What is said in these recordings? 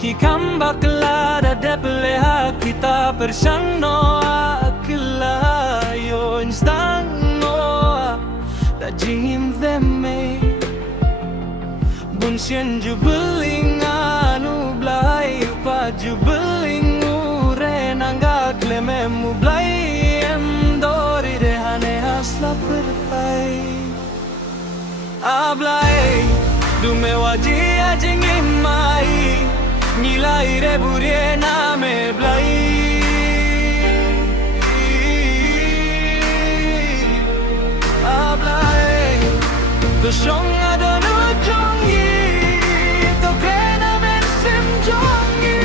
ki kambakla da depleha kita persang noa kila yo instang noa da jing veme bunsien jubeling anu blai pa jubeling ure nanga kleme mu blai em dori de hane hasla perfai ablai du me waji jing mai nilai re burie na me blai ablai to song adonu jongi to krena men sim jongi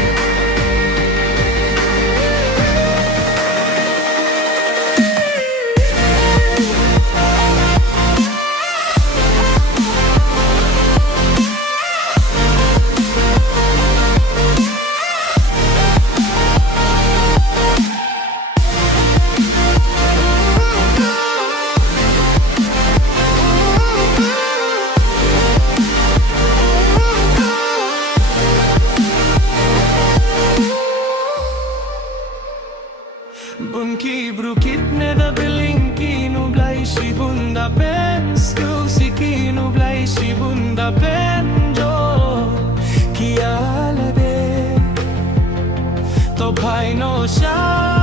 Bunki brukit ne da belinki nu blai si bunda pen Skuf si ki nu blai si bunda pen jo Ki alade To pai no sha